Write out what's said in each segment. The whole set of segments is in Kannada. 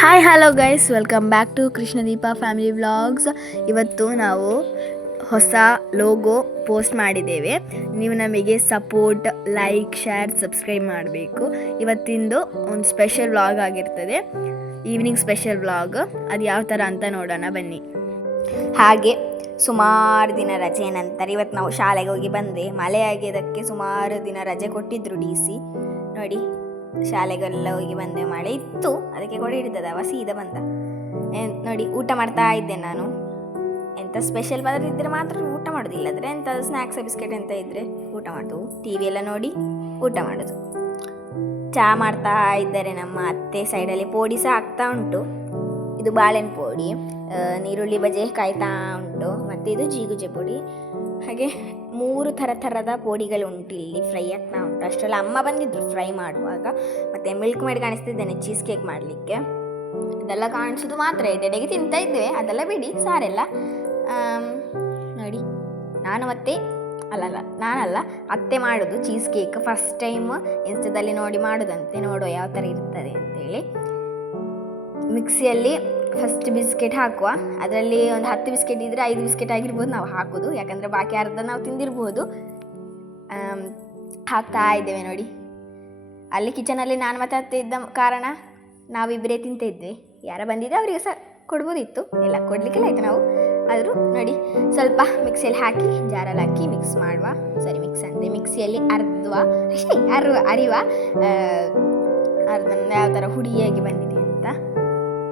Hi hello guys, welcome back to Krishnadeepa family vlogs. ಇವತ್ತು ನಾವು ಹೊಸ ಲೋಗೋ ಪೋಸ್ಟ್ ಮಾಡಿದ್ದೇವೆ. ನೀವು ನಮಗೆ ಸಪೋರ್ಟ್, ಲೈಕ್, ಶೇರ್, ಸಬ್ಸ್ಕ್ರೈಬ್ ಮಾಡಬೇಕು. ಇವತ್ತಿಂದು ಒಂದು ಸ್ಪೆಷಲ್ ವ್ಲಾಗ್ ಆಗಿರ್ತದೆ, ಈವ್ನಿಂಗ್ ಸ್ಪೆಷಲ್ ವ್ಲಾಗ್. ಅದು ಯಾವ ಥರ ಅಂತ ನೋಡೋಣ ಬನ್ನಿ. ಹಾಗೆ ಸುಮಾರು ದಿನ ರಜೆ ನಂತರ ಇವತ್ತು ನಾವು ಶಾಲೆಗೆ ಹೋಗಿ ಬಂದೆ. ಮಳೆ ಆಗಿದ್ದಕ್ಕೆ ಸುಮಾರು ದಿನ ರಜೆ ಕೊಟ್ಟಿದ್ರು DC. ನೋಡಿ, ಶಾಲೆಗೆಲ್ಲ ಹೋಗಿ ಬಂದೆ. ಮಳೆ ಇತ್ತು, ಅದಕ್ಕೆ ಕೊಡಿ ಹಿಡಿದವ ಸೀದಾ ಬಂದ. ನೋಡಿ, ಊಟ ಮಾಡ್ತಾ ಇದ್ದೆ ನಾನು. ಎಂಥ ಸ್ಪೆಷಲ್ ಬರೋದಿದ್ದರೆ ಮಾತ್ರ ಊಟ ಮಾಡೋದು, ಇಲ್ಲದ್ರೆ ಎಂಥ ಸ್ನ್ಯಾಕ್ಸ್ ಬಿಸ್ಕೆಟ್ ಎಂತ ಇದ್ದರೆ ಊಟ ಮಾಡೋದು. TV ಎಲ್ಲ ನೋಡಿ ಊಟ ಮಾಡೋದು. ಚಹಾ ಮಾಡ್ತಾ ಇದ್ದಾರೆ ನಮ್ಮ ಅತ್ತೆ. ಸೈಡಲ್ಲಿ ಪೋಡಿ ಸಹ ಆಗ್ತಾ ಉಂಟು. ಇದು ಬಾಳೆಹಣ್ಣು ಪೋಡಿ, ನೀರುಳ್ಳಿ ಬಜೆ ಕಾಯ್ತಾ ಉಂಟು, ಮತ್ತು ಇದು ಜೀಗುಜೆ ಪುಡಿ. ಹಾಗೆ 3 ಥರದ ಪೋಡಿಗಳು ಉಂಟು ಇಲ್ಲಿ. ಫ್ರೈ ಆಗ್ತಾ ಉಂಟು. ಅಷ್ಟರಲ್ಲಿ ಅಮ್ಮ ಬಂದಿದ್ರು ಫ್ರೈ ಮಾಡುವಾಗ. ಮತ್ತು ಮಿಲ್ಕ್ ಮೇಡ್ ಕಾಣಿಸ್ತಿದ್ದೇನೆ ಚೀಸ್ ಕೇಕ್ ಮಾಡಲಿಕ್ಕೆ. ಇದೆಲ್ಲ ಕಾಣಿಸೋದು ಮಾತ್ರ, ಎಡೆಗೆ ತಿಂತಾ ಇದ್ದೇವೆ, ಅದೆಲ್ಲ ಬಿಡಿ, ಸಾರೆಲ್ಲ. ನೋಡಿ, ನಾನಲ್ಲ ಅತ್ತೆ ಮಾಡೋದು ಚೀಸ್ ಕೇಕ್. ಫಸ್ಟ್ ಟೈಮ್ ಇನ್ಸ್ಟಾದಲ್ಲಿ ನೋಡಿ ಮಾಡೋದಂತೆ, ನೋಡುವ ಯಾವ ಥರ ಇರ್ತದೆ ಅಂತೇಳಿ. ಮಿಕ್ಸಿಯಲ್ಲಿ ಫಸ್ಟ್ ಬಿಸ್ಕೆಟ್ ಹಾಕುವ. ಅದರಲ್ಲಿ ಒಂದು 10 ಬಿಸ್ಕೆಟ್ ಇದ್ದರೆ 5 ಬಿಸ್ಕೆಟ್ ಆಗಿರ್ಬೋದು ನಾವು ಹಾಕೋದು, ಯಾಕಂದರೆ ಬಾಕಿ ಅರ್ಧ ನಾವು ತಿಂದಿರ್ಬೋದು. ಹಾಕ್ತಾ ಇದ್ದೇವೆ ನೋಡಿ. ಅಲ್ಲಿ ಕಿಚನಲ್ಲಿ ನಾನು ಮತ್ತೆ ಅತ್ತೆ ಇದ್ದ ಕಾರಣ ನಾವಿಬ್ಬರೇ ತಿಂತ ಇದ್ವಿ. ಯಾರ ಬಂದಿದ್ದೆ ಅವರಿಗೆ ಸಹ ಕೊಡ್ಬೋದಿತ್ತು, ಎಲ್ಲ ಕೊಡಲಿಕ್ಕೆಲ್ಲ ಆಯಿತು ನಾವು. ಆದರೂ ನೋಡಿ, ಸ್ವಲ್ಪ ಮಿಕ್ಸಿಯಲ್ಲಿ ಹಾಕಿ ಜಾರಲ್ಲಿ ಹಾಕಿ ಮಿಕ್ಸ್ ಮಾಡುವ. ಸರಿ, ಮಿಕ್ಸ್ ಅಂತೆ, ಮಿಕ್ಸಿಯಲ್ಲಿ ಅರಿವ ಅರ್ಧ ಯಾವ ಥರ ಹುಡಿಯಾಗಿ ಬಂದಿದೆ ಅಂತ.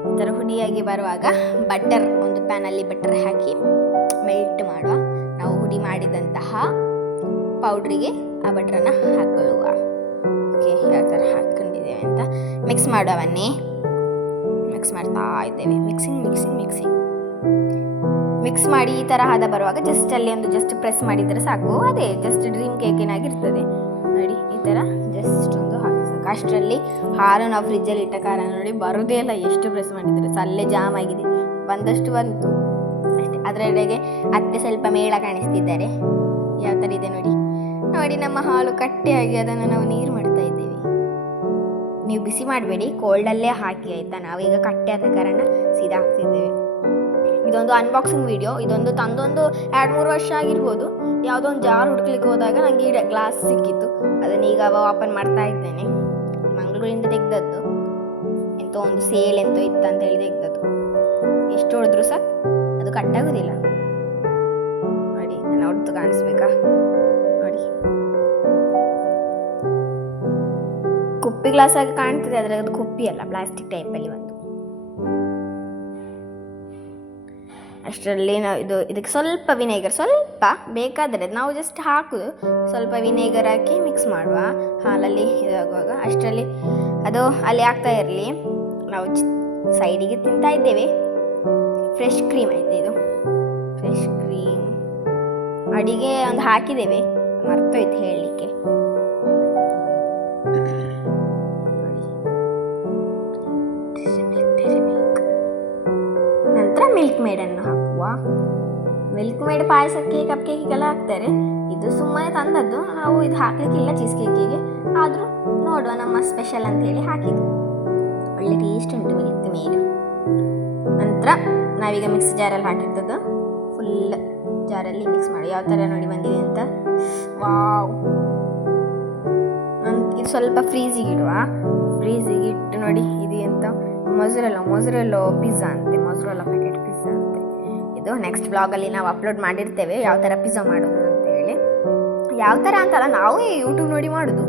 ಈ ಥರ ಹುಡಿಯಾಗಿ ಬರುವಾಗ ಬಟರ್, ಒಂದು ಪ್ಯಾನಲ್ಲಿ ಬಟರ್ ಹಾಕಿ ಮೆಲ್ಟ್ ಮಾಡುವ. ನಾವು ಹುಡಿ ಮಾಡಿದಂತಹ ಪೌಡ್ರಿಗೆ ಆ ಬಟರನ್ನು ಹಾಕೊಳ್ಳುವ. ಓಕೆ, ಯಾವ ಥರ ಹಾಕ್ಕೊಂಡಿದ್ದೇವೆ ಅಂತ ಮಿಕ್ಸ್ ಮಾಡುವವನ್ನೇ ಮಿಕ್ಸ್ ಮಾಡ್ತಾ ಇದ್ದೇವೆ. ಮಿಕ್ಸ್ ಮಾಡಿ ಈ ಥರ ಹದ ಬರುವಾಗ ಅಲ್ಲಿ ಜಸ್ಟ್ ಪ್ರೆಸ್ ಮಾಡಿದರೆ ಸಾಕು. ಅದೇ ಜಸ್ಟ್ ಡ್ರೀಮ್ ಕೇಕ್ ಏನಾಗಿರ್ತದೆ ನೋಡಿ, ಈ ಥರ ಜಸ್ಟ್ ಒಂದು ಹಾಕಿ ಸಾಕು. ಅಷ್ಟರಲ್ಲಿ ಹಾಲು ನಾವು ಫ್ರಿಜ್ಜಲ್ಲಿ ಇಟ್ಟ ಕಾರಣ ನೋಡಿ ಬರೋದೇ ಇಲ್ಲ, ಎಷ್ಟು ಪ್ರೆಸ್ ಮಾಡಿದರೆ ಅಲ್ಲೇ ಜಾಮ್ ಆಗಿದೆ. ಬಂದಷ್ಟು ಬಂತು ಅಷ್ಟೇ. ಅದರೆಡೆಗೆ ಅತ್ತೆ ಸ್ವಲ್ಪ ಮೇಳ ಕಾಣಿಸ್ತಿದ್ದಾರೆ. ಯಾವ ಥರ ಇದೆ ನೋಡಿ. ನಮ್ಮ ಹಾಲು ಕಟ್ಟೆಯಾಗಿ ಅದನ್ನು ನಾವು ನೀರು ಮಾಡ್ತಾ ಇದ್ದೇವೆ. ನೀವು ಬಿಸಿ ಮಾಡಬೇಡಿ, ಕೋಲ್ಡಲ್ಲೇ ಹಾಕಿ ಆಯಿತಾ. ನಾವೀಗ ಕಟ್ಟೆ ಆದ ಕಾರಣ ಸೀದಾ ಹಾಕ್ತಿದ್ದೇವೆ. ಇದೊಂದು ಅನ್ಬಾಕ್ಸಿಂಗ್ ವಿಡಿಯೋ. ಇದೊಂದು ತಂದೊಂದು 2-3 ವರ್ಷ ಆಗಿರ್ಬೋದು. ಯಾವುದೋ ಒಂದು ಜಾರ್ ಹುಡ್ಕ್ಲಿಕ್ಕೆ ಹೋದಾಗ ನನಗೆ ಈ ಗ್ಲಾಸ್ ಸಿಕ್ಕಿತ್ತು, ಅದನ್ನು ಈಗ ಓಪನ್ ಮಾಡ್ತಾ ಇದ್ದೇನೆ. ಮಂಗಳೂರಿಂದ ತೆಗ್ದದ್ದು, ಎಂತೋ ಒಂದು ಸೇಲ್ ಎಂತೋ ಇತ್ತು ಅಂತ ಹೇಳಿ ತೆಗ್ದದ್ದು. ಎಷ್ಟು ಹೊಡೆದ್ರು ಸಹ ಅದು ಕಟ್ಟಾಗೋದಿಲ್ಲ ನೋಡಿ. ನಾನು ಹೊಡೆದು ಕಾಣಿಸ್ಬೇಕಾ ನೋಡಿ, ಕುಪ್ಪಿ ಗ್ಲಾಸ್ ಆಗಿ ಕಾಣ್ತದೆ, ಆದರೆ ಅದು ಕುಪ್ಪಿ ಅಲ್ಲ, ಪ್ಲಾಸ್ಟಿಕ್ ಟೈಪಲ್ಲಿ ಒಂದು. ಅಷ್ಟರಲ್ಲಿ ನಾವು ಇದಕ್ಕೆ ಸ್ವಲ್ಪ ವಿನೇಗರ್, ಸ್ವಲ್ಪ ಬೇಕಾದರೆ ನಾವು ಜಸ್ಟ್ ಹಾಕೋದು. ಸ್ವಲ್ಪ ವಿನೇಗರ್ ಹಾಕಿ ಮಿಕ್ಸ್ ಮಾಡುವ ಹಾಲಲ್ಲಿ ಇದಾಗುವಾಗ. ಅಷ್ಟರಲ್ಲಿ ಅದು ಅಲ್ಲಿ ಆಗ್ತಾ ಇರಲಿ. ನಾವು ಸೈಡಿಗೆ ತಿಂತಾ ಇದ್ದೇವೆ. ಫ್ರೆಶ್ ಕ್ರೀಮ್ ಆಯಿತು, ಇದು ಫ್ರೆಶ್ ಕ್ರೀಮ್ ಅಡಿಗೆ ಒಂದು ಹಾಕಿದ್ದೇವೆ, ಮರ್ತೋಯ್ತು ಹೇಳಲಿಕ್ಕೆ. ನಂತರ ಮಿಲ್ಕ್ ಮೇಡನ್ನು ಹಾಕುವ. ಮಿಲ್ಕ್ ಮೇಡ್ ಪಾಯಸಕ್ಕೆ, ಕಪ್ ಕೇಕಿಗೆಲ್ಲ ಹಾಕ್ತಾರೆ. ಇದು ಸುಮ್ಮನೆ ತಂದದ್ದು, ನಾವು ಇದು ಹಾಕ್ಲಿಕ್ಕಿಲ್ಲ ಚೀಸ್ ಕೇಕಿಗೆ. ಆದರೂ ನೋಡುವ, ನಮ್ಮ ಸ್ಪೆಷಲ್ ಅಂತ ಹೇಳಿ ಹಾಕಿದ್ದು. ಒಳ್ಳೆ ಟೇಸ್ಟ್ ಉಂಟು ಮಿಲ್ಕ್ ಮೇಡ್. ನಂತರ ನಾವೀಗ ಮಿಕ್ಸ್ ಜಾರಲ್ಲಿ ಹಾಕಿರ್ತದ್ದು ಫುಲ್ ಜಾರಲ್ಲಿ ಮಿಕ್ಸ್ ಮಾಡಿ ಯಾವ ಥರ ನೋಡಿ ಬಂದಿದೆ ಅಂತ. ವಾವ್! ಇದು ಸ್ವಲ್ಪ ಫ್ರೀಜಿಗೆ ಇಡುವ. ಫ್ರೀಜಿಗೆ ಇಟ್ಟು ನೋಡಿ, ಇದು ಎಂತ ಮೊಸರೆಲ್ಲೋ ಪಿಜ್ಜಾ ಅಂತೆ, ಮೊಸರೆಲ್ಲೋ ಪ್ಯಾಕೆಟ್ ಪಿಜ್ಜಾ ಅಂತೆ. ಇದು ನೆಕ್ಸ್ಟ್ ಬ್ಲಾಗಲ್ಲಿ ನಾವು ಅಪ್ಲೋಡ್ ಮಾಡಿರ್ತೇವೆ, ಯಾವ ಥರ ಪಿಜ್ಜಾ ಮಾಡೋದು ಅಂತೇಳಿ. ಯಾವ ಥರ ಅಂತಲ್ಲ, ನಾವು ಯೂಟ್ಯೂಬ್ ನೋಡಿ ಮಾಡೋದು,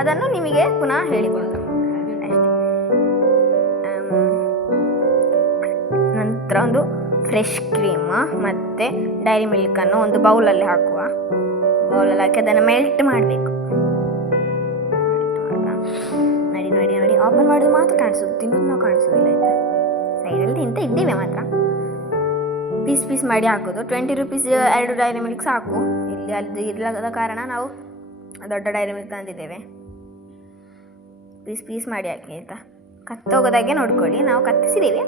ಅದನ್ನು ನಿಮಗೆ ಪುನಃ ಹೇಳಿಕೊಡೋದು ಅಷ್ಟೇ. ನಂತರ ಒಂದು ಫ್ರೆಶ್ ಕ್ರೀಮ್ ಮತ್ತು ಡೈರಿ ಮಿಲ್ಕನ್ನು ಒಂದು ಬೌಲಲ್ಲಿ ಹಾಕುವ. ಬೌಲಲ್ಲಿ ಹಾಕಿ ಅದನ್ನು ಮೆಲ್ಟ್ ಮಾಡಬೇಕು. ನೋಡಿ, ಓಪನ್ ಮಾಡೋದು ಮಾತ್ರ ಕಾಣಿಸೋದು, ತಿನ್ನೋದು ನಾವು ಕಾಣಿಸೋದಿಲ್ಲ ಆಯಿತಾ. ಸೈಡಲ್ಲಿ ತಿಂತ ಇದ್ದೇವೆ ಮಾತ್ರ. ಪೀಸ್ ಮಾಡಿ ಹಾಕೋದು. 20 ರೂಪೀಸ್ 2 ಡೈರಿ ಮಿಲ್ಕ್ ಸಾಕು. ಇಲ್ಲಿ ಅದು ಇಲ್ಲದ ಕಾರಣ ನಾವು ದೊಡ್ಡ ಡೈರಿ ಮಿಲ್ಕ್ ತಂದಿದ್ದೇವೆ. ಪೀಸ್ ಮಾಡಿ ಹಾಕಿ ಆಯಿತಾ. ಕತ್ತೋಗೋದಾಗೆ ನೋಡ್ಕೊಳ್ಳಿ. ನಾವು ಕತ್ತಿಸಿದ್ದೇವೆ,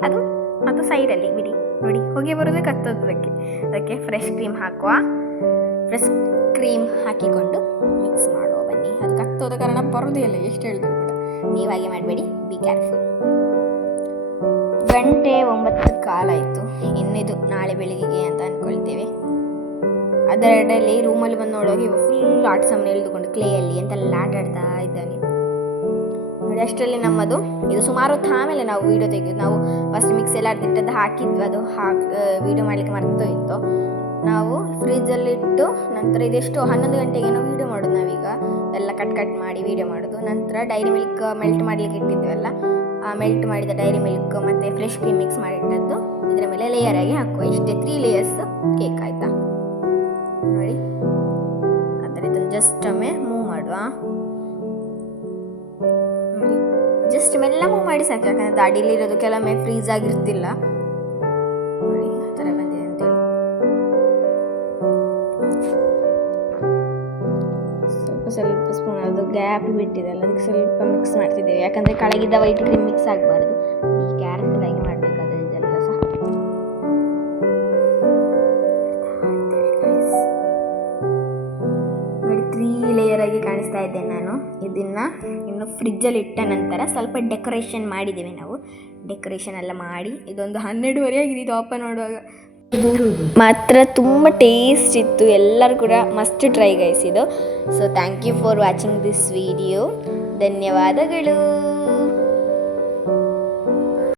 ಅದು ಸೈಡಲ್ಲಿ ಬಿಡಿ. ನೋಡಿ, ಹೊಗೆ ಬರೋದೇ ಕತ್ತೋದಕ್ಕೆ. ಅದಕ್ಕೆ ಫ್ರೆಶ್ ಕ್ರೀಮ್ ಹಾಕುವ. ಫ್ರೆಶ್ ಕ್ರೀಮ್ ಹಾಕಿಕೊಂಡು ಮಿಕ್ಸ್ ಮಾಡುವ ಬನ್ನಿ. ಅದು ಕತ್ತೋದ ಕಾರಣ ಬರೋದೇ ಇಲ್ಲ, ಎಷ್ಟು ಹೇಳಿದ್ರು ಕೂಡ. ನೀವು ಹಾಗೆ ಮಾಡಬೇಡಿ, ಬಿ ಕೇರ್ಫುಲ್. ಗಂಟೆ 9 ಆಯಿತು. ಇನ್ನಿದು ನಾಳೆ ಬೆಳಿಗ್ಗೆಗೆ ಅಂತ ಅಂದ್ಕೊಳ್ತೇವೆ. ಅದರ ಇಡಲಿ ರೂಮಲ್ಲಿ ಬಂದು ನೋಡುವಾಗ ಫುಲ್ ಆಟ ಸಾಮಾನು ಎಳೆದುಕೊಂಡು ಕ್ಲೇಯಲ್ಲಿ ಎಂತೆಲ್ಲ ಆಟ ಆಡ್ತಾ ಇದ್ದಾನೆ ನೋಡಿ. ಅಷ್ಟರಲ್ಲಿ ನಮ್ಮದು ಇದು ಸುಮಾರು ಹೊತ್ತು ಆಮೇಲೆ ನಾವು ವೀಡಿಯೋ ತೆಗೆದು, ನಾವು ಫಸ್ಟ್ ಮಿಕ್ಸ್ ಎಲ್ಲ ಅರ್ದಿಟ್ಟದ್ದು ಹಾಕಿದ್ವಿ, ಅದು ವೀಡಿಯೋ ಮಾಡಲಿಕ್ಕೆ ಮರ್ತೋಯಿತು. ನಾವು ಫ್ರಿಜ್ಜಲ್ಲಿಟ್ಟು ನಂತರ ಇದೆಷ್ಟು 11 ಗಂಟೆಗೆ ನಾವು ವೀಡಿಯೋ ಮಾಡೋದು. ನಾವೀಗ ಎಲ್ಲ ಕಟ್ ಮಾಡಿ ವೀಡಿಯೋ ಮಾಡೋದು. ನಂತರ ಡೈರಿ ಮಿಲ್ಕ್ ಮೆಲ್ಟ್ ಮಾಡಲಿಕ್ಕೆ ಇಟ್ಟಿದ್ವಲ್ಲ, ಆ ಮೆಲ್ಟ್ ಮಾಡಿದ ಡೈರಿ ಮಿಲ್ಕ್ ಮತ್ತು ಫ್ರೆಶ್ ಕ್ರೀಮ್ ಮಿಕ್ಸ್ ಮಾಡಿಟ್ಟದ್ದು ಇದರ ಮೇಲೆ ಲೇಯರ್ ಆಗಿ ಹಾಕುವ. ಇಷ್ಟೇ 3 ಲೇಯರ್ಸ್ ಕೇಕ್ ಆಯಿತಾ ನೋಡಿ. ಆ ಥರ ಇದನ್ನು ಜಸ್ಟ್ ಒಮ್ಮೆ ಮೂವ್ ಮಾಡುವ ನೋಡಿ. ಜಸ್ಟ್ ಮೆಲ್ಲ ಮೂವ್ ಮಾಡಿ ಸಾಕು, ಯಾಕಂದರೆ ಅಡಿಲಿರೋದು ಕೆಲವೊಮ್ಮೆ ಫ್ರೀಸ್ ಆಗಿರ್ತಿಲ್ಲ ನೋಡಿ. ಆ ಥರ ಬಂದಿದೆ ಅಂತೇಳಿ ಸ್ವಲ್ಪ ಸ್ಪೂನ್ ಅದು ಗ್ಯಾಪ್ ಬಿಟ್ಟಿದೆಲ್ಲ ಅದಕ್ಕೆ ಸ್ವಲ್ಪ ಮಿಕ್ಸ್ ಮಾಡ್ತಿದ್ದೇವೆ, ಯಾಕಂದರೆ ಕೆಳಗಿದ್ದ ವೈಟ್ ಕ್ರೀಮ್ ಮಿಕ್ಸ್ ಆಗಬಾರ್ದು. ಈ ಕ್ಯಾರೆಕ್ಟರ್ ಆಗಿ ಮಾಡಬೇಕಾದ್ರೆ ಇದೆಲ್ಲ ಸಹ ನೋಡಿ. 3 ಲೇಯರ್ ಆಗಿ ಕಾಣಿಸ್ತಾ ಇದ್ದೇನೆ ನಾನು. ಇದನ್ನು ಇನ್ನು ಫ್ರಿಜ್ಜಲ್ಲಿ ಇಟ್ಟ ನಂತರ ಸ್ವಲ್ಪ ಡೆಕೋರೇಷನ್ ಮಾಡಿದ್ದೇವೆ ನಾವು. ಡೆಕೋರೇಷನ್ ಎಲ್ಲ ಮಾಡಿ ಇದೊಂದು 12:30 ಆಗಿದೆ ಇದು ಓಪನ್ ಮಾಡುವಾಗ. ಮಾತ್ರ ತುಂಬ ಟೇಸ್ಟ್ ಇತ್ತು, ಎಲ್ಲರೂ ಕೂಡ ಮಸ್ಟ್ ಟ್ರೈ ಗೈಸ್ ಇದು. So thank you for watching this video. ಧನ್ಯವಾದಗಳು.